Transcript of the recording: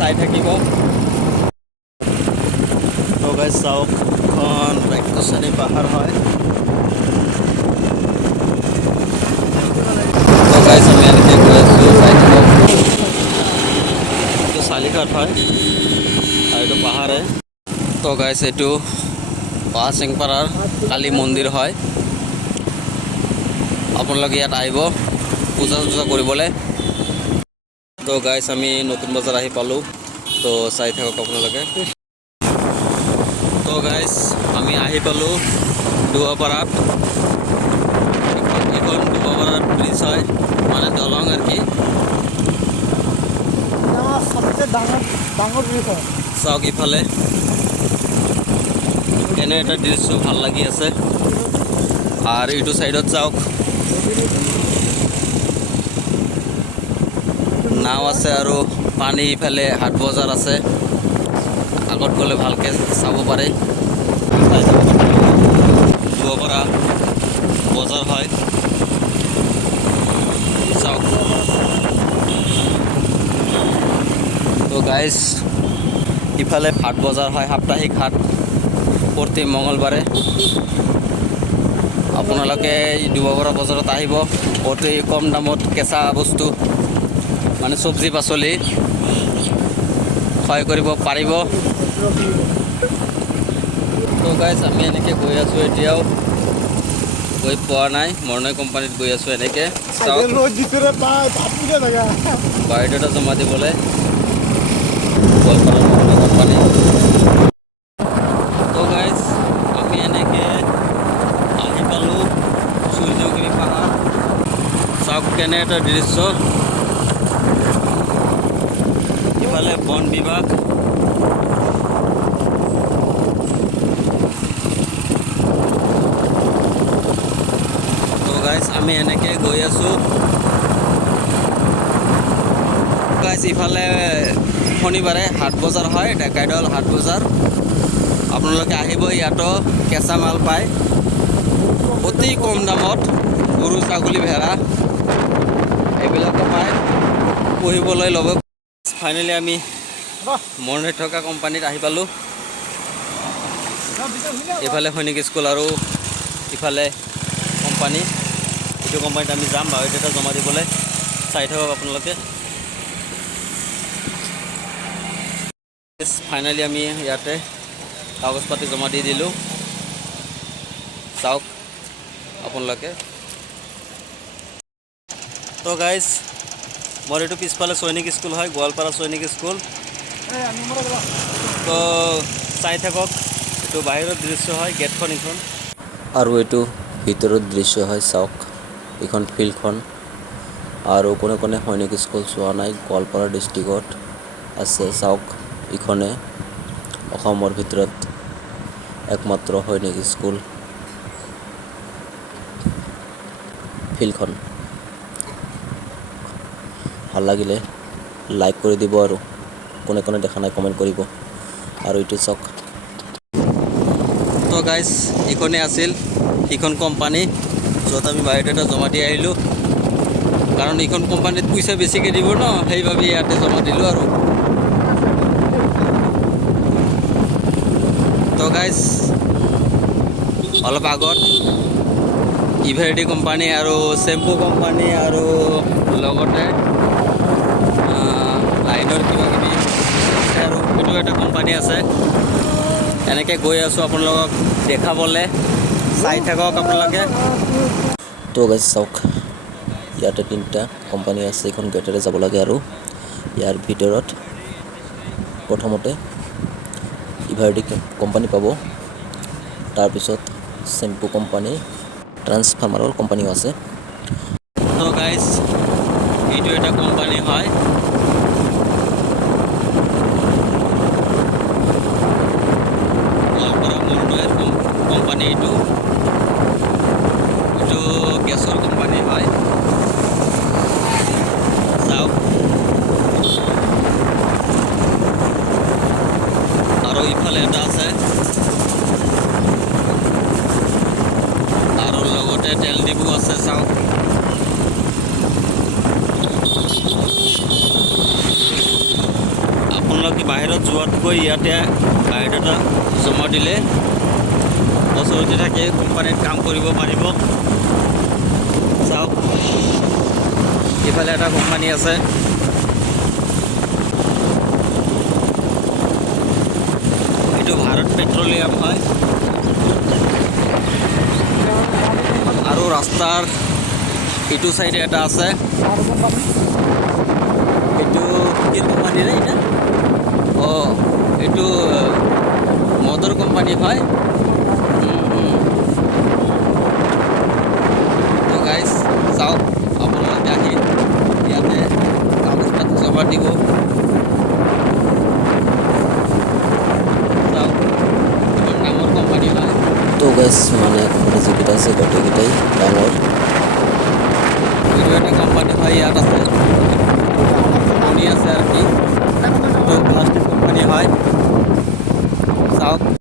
চাই থাকিব। তো গাইজ চাওক, এখন ৰাক্ষসনী পাহাৰ হয়। তো গাইজ আমি এনেকৈ গৈ আছোঁ, চাই থাকক। এইটো চালিঘাট হয় আৰু এইটো পাহাৰে। তো গাইজ এইটো পাহাৰচিংপাৰাৰ কালী মন্দিৰ হয়। আপোনালোকে ইয়াত আহিব পূজা চূজা কৰিবলৈ। তো গাইজ আমি নতুন বজাৰ আহি পালোঁ। তো চাই থাকক আপোনালোকে। তো গাইজ আমি আহি পালোঁ দুৱাপাৰাত। এখন দুৱাপাৰাত ব্ৰিজ হয়, মানে দলং আৰু কি। চাওক ইফালে কেনে এটা দৃশ্য ভাল লাগি আছে। আৰু এইটো চাইডত চাওক নাও আছে আৰু পানী ইফালে হাট বজাৰ আছে। আগত গ'লে ভালকৈ চাব পাৰে। দুৱাপাৰা বজাৰ হয়, চাওক। তো গাইজ ইফালে হাট বজাৰ হয়, সাপ্তাহিক হাট প্ৰতি মঙলবাৰে। আপোনালোকে দুৱাপাৰা বজাৰত আহিব, অতি কম দামত কেঁচা বস্তু মানে চব্জি পাচলি ক্ৰয় কৰিব পাৰিব। তো গাইজ আমি এনেকৈ গৈ আছোঁ, এতিয়াও গৈ পোৱা নাই। মৰণয় কোম্পানীত গৈ আছোঁ এনেকৈ। চাওক বায়'ডাটা জমা দিবলৈ গোৱালপাৰা মৰণয় কোম্পানী। তো গাইজ আমি এনেকৈ আহি পালোঁ সূৰ্যগিৰি পাহাৰ। চাওক কেনে এটা দৃশ্য। ইফালে বন বিভাগ, তো গাইজ আমি এনেকৈ গৈ আছোঁ। গাইজ ইফালে শনিবাৰে হাট বজাৰ হয়, ডেকাইডল হাট বজাৰ। আপোনালোকে আহিব, ইয়াতো কেঁচা মাল পায় অতি কম দামত। গৰু ছাগলী ভেড়া এইবিলাকো পায়, পুহিবলৈ ল'ব। ফাইনেলি আমি মৰণিত থকা কোম্পানীত আহি পালোঁ। ইফালে সৈনিক স্কুল আৰু ইফালে কোম্পানী। এইটো কোম্পানীত আমি যাম বায়'ডাটা জমা দিবলৈ। চাই থাকক আপোনালোকে। ফাইনেলি আমি ইয়াতে কাগজ পাতি জমা দি দিলোঁ। চাওক আপোনালোকে। তো গাইজ মোৰ এইটো পিছফালে সৈনিক স্কুল হয়, গোৱালপাৰা সৈনিক স্কুল। তো চাই থাকক, এইটো বাহিৰৰ দৃশ্য হয়, গেটখন এইখন। আৰু এইটো ভিতৰৰ দৃশ্য হয়, চাওক এইখন ফিল্ডখন। আৰু কোনে কোনে সৈনিক স্কুল চোৱা নাই, গোৱালপাৰা ডিষ্ট্ৰিক্টত আছে। চাওক ইখনে অসমৰ ভিতৰত একমাত্ৰ সৈনিক স্কুল। ফিল্ডখন ভাল লাগিলে লাইক কৰি দিব, আৰু কোনে কোনে দেখা নাই কমেণ্ট কৰিব। আৰু এইটো চাওক। তো গাইজ এইখনে আছিল সিখন কোম্পানী য'ত আমি বায়'ডাটা জমা দি আহিলোঁ। কাৰণ এইখন কোম্পানীত পইচা বেছিকৈ দিব ন, সেইবাবে ইয়াতে জমা দিলোঁ আৰু। তো গাইজ অলপ আগত ইভাৰডি কোম্পানী আৰু চেম্পু কোম্পানী আৰু লগতে লাইনৰ কিবা কিবি আছে, আৰু এইটো এটা কোম্পানী আছে। এনেকৈ গৈ আছোঁ আপোনালোকক দেখাবলৈ। চাই থাকক আপোনালোকে। তো গাইজ চাওক, ইয়াতে 3টা কোম্পানী আছে। এইখন গেটেৰে যাব লাগে, আৰু ইয়াৰ ভিতৰত প্ৰথমতে ইভাৰডি কোম্পানী পাব। তাৰপিছত চেম্পু কোম্পানী, ট্ৰান্সফাৰ্মাৰৰ কোম্পানীও আছে। তো গাইজ এইটো এটা কোম্পানী হয়। গোৱালপাৰা মৰণয়ৰ কোম্পানী এইটো গেছৰ কোম্পানী হয়। চাওক আৰু ইফালে এটা আছে, আৰু লগতে তেল ডিপু আছে। চাওক দূৰত গৈ ইয়াতে বায়'ডাটা জমা দিলে ওচৰতে থাকি কোম্পানীত কাম কৰিব পাৰিব। চাওক ইফালে এটা কোম্পানী আছে, এইটো ভাৰত পেট্ৰলিয়াম হয়। আৰু ৰাস্তাৰ এইটো চাইডে এটা আছে, এইটো কি কোম্পানী ৰে এটা? অঁ এইটো মটৰ কোম্পানী হয়। তো গাইজ চাওক আপোনালোকে আহি ইয়াতে কাগজপাত জমা দিব। চাওক ইমান ডাঙৰ কোম্পানী হয়। তো গাইজ মানে কোম্পানী যিকেইটা আছে গোটেইকেইটাই ডাঙৰ। এইটো এটা কোম্পানী হয়, ইয়াত আছে